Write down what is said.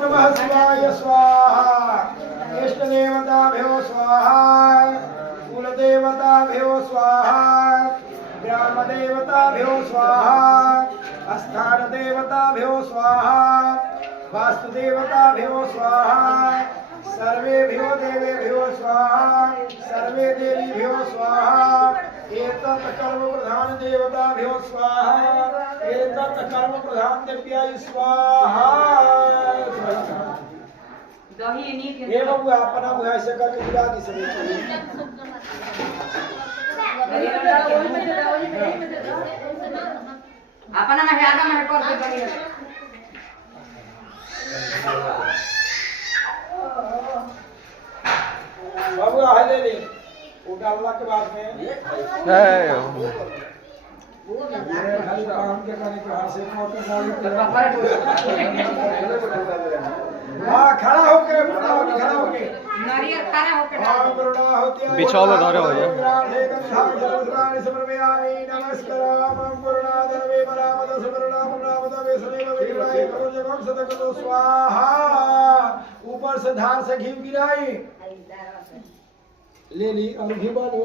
नमः शिवाय स्वाहा इष्ट देवताभ्यो स्वाहा कुल देवताभ्यो स्वाहा ग्राम देवताभ्यो स्वाहा स्थान देवताभ्यो स्वाहा वास्तु देवताभ्यो स्वाहा सर्वेभ्यो देवेभ्यो स्वाहा सर्वे देवीभ्यो स्वाहा एतत् कर्म प्रधान देवताभ्यो स्वाहा एतत् कर्म प्रधान देव्याय स्वाहा ये बबुआ अपना बुआ से करके बुला दी सभी अपना ना आगा में कर के बढ़िया बबुआ है ले ले वो डालना के बाद में खाली काम के करने के हाथ से मोटर हाँ खड़ा होके खड़ा होके नारियल खड़ा होके बिछाओ धरे हो जाए स्वाहा ऊपर से धार से घी गिराई ले ली और घी बालू